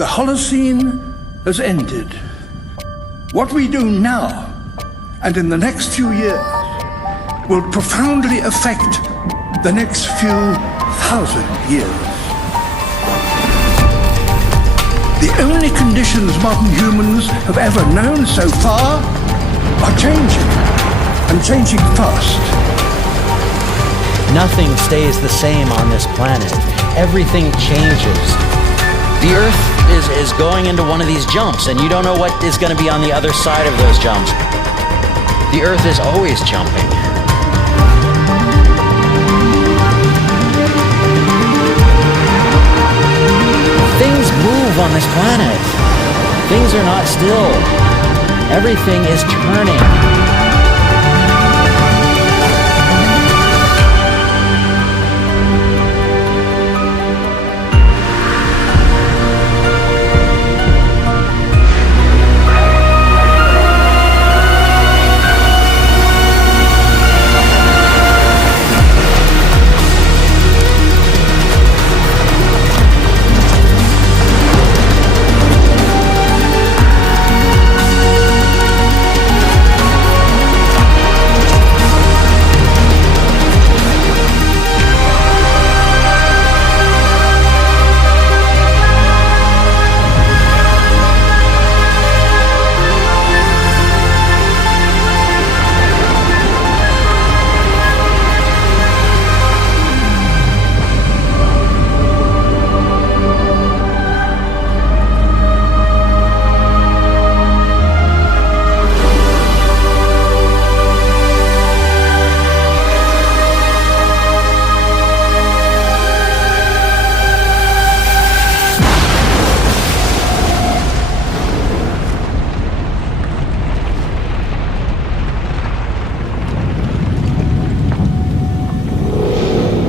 The Holocene has ended. What we do now and in the next few years will profoundly affect the next few thousand years. The only conditions modern humans have ever known so far are changing, and changing fast. Nothing stays the same on this planet. Everything changes. The Earth is going into one of these jumps, and you don't know what is going to be on the other side of those jumps. The Earth is always jumping. Things move on this planet. Things are not still. Everything is turning.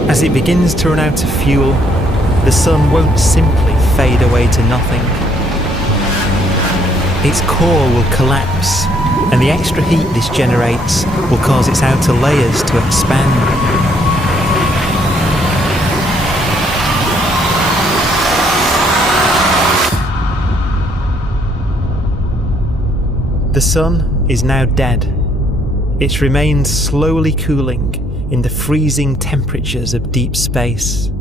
As it begins to run out of fuel, the sun won't simply fade away to nothing. Its core will collapse, and the extra heat this generates will cause its outer layers to expand. The sun is now dead. Its remains slowly cooling in the freezing temperatures of deep space.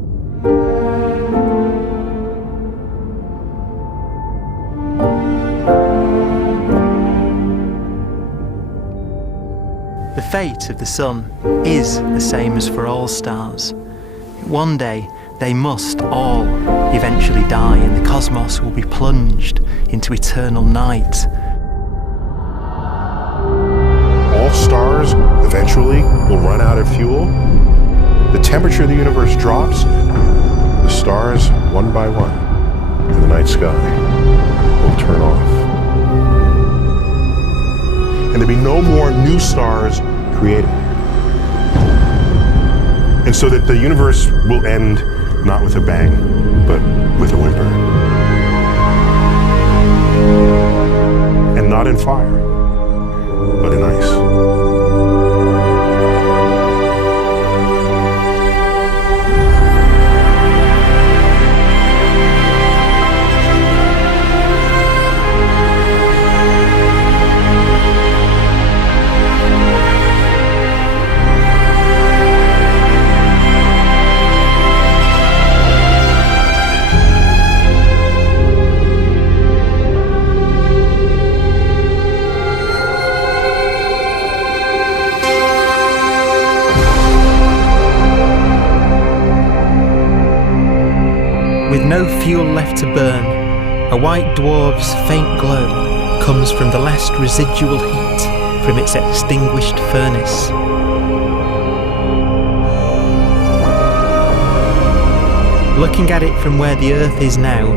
The fate of the sun is the same as for all stars. One day they must all eventually die, and the cosmos will be plunged into eternal night. All stars eventually will run out of fuel. The temperature of the universe drops. The stars, one by one, in the night sky will turn off. And there'll be no more new stars created. And so that the universe will end not with a bang, but with a whimper. And not in fire, but in ice. With no fuel left to burn, a white dwarf's faint glow comes from the last residual heat from its extinguished furnace. Looking at it from where the Earth is now,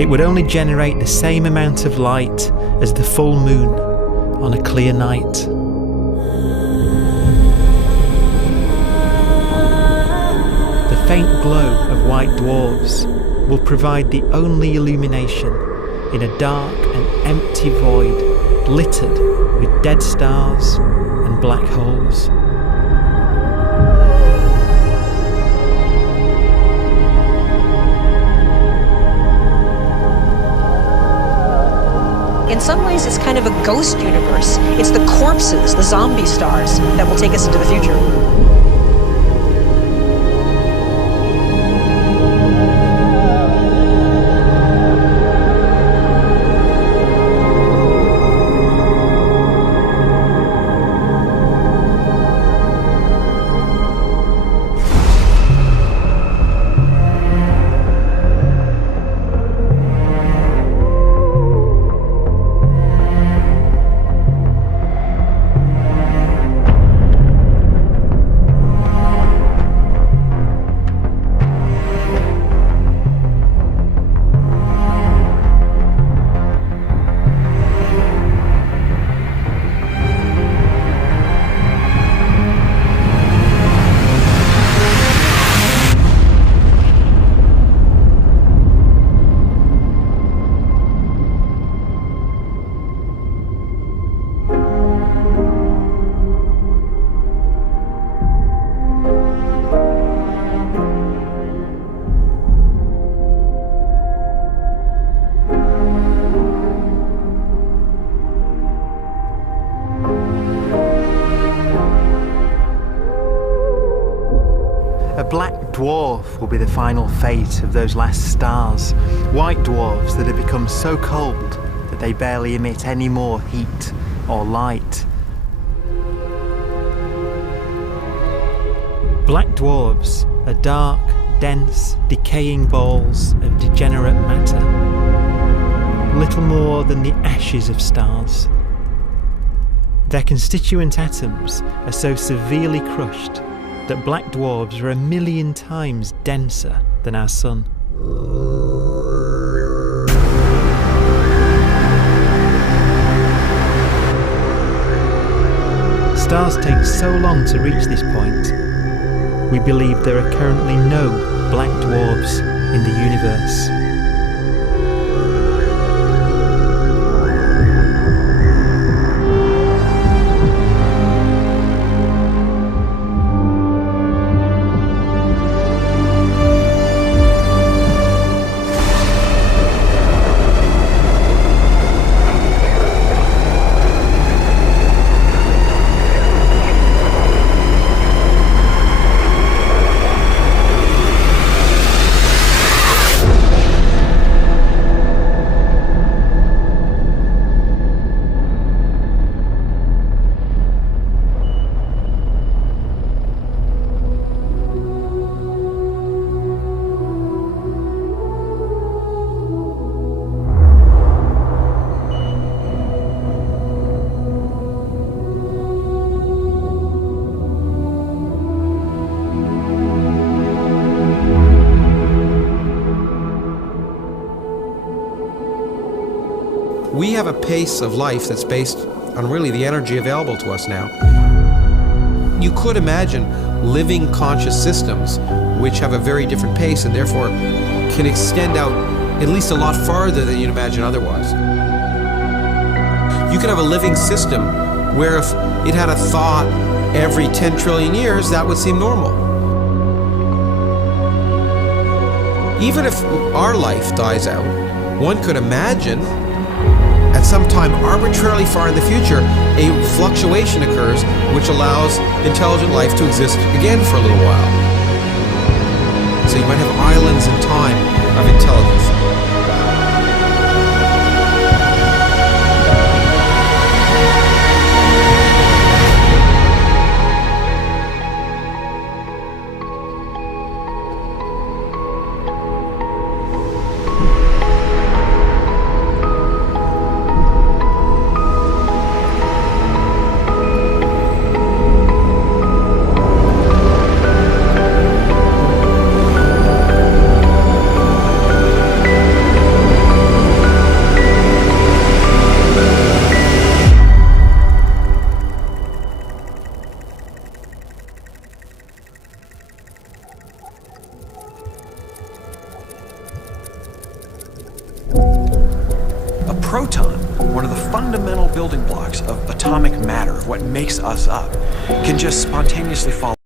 it would only generate the same amount of light as the full moon on a clear night. The faint glow of white dwarfs will provide the only illumination in a dark and empty void littered with dead stars and black holes. some ways, it's kind of a ghost universe. It's the corpses, the zombie stars, that will take us into the future. A black dwarf will be the final fate of those last stars, white dwarfs that have become so cold that they barely emit any more heat or light. Black dwarfs are dark, dense, decaying balls of degenerate matter, little more than the ashes of stars. Their constituent atoms are so severely crushed that black dwarfs are 1,000,000 times denser than our sun. Stars take so long to reach this point. We believe there are currently no black dwarfs in the universe. We have a pace of life that's based on really the energy available to us now. You could imagine living conscious systems which have a very different pace and therefore can extend out at least a lot farther than you'd imagine otherwise. You could have a living system where if it had a thought every 10 trillion years, that would seem normal. Even if our life dies out, one could imagine at some time arbitrarily far in the future, a fluctuation occurs which allows intelligent life to exist again for a little while. So you might have islands in time of intelligence. Proton, one of the fundamental building blocks of atomic matter, of what makes us up, can just spontaneously fall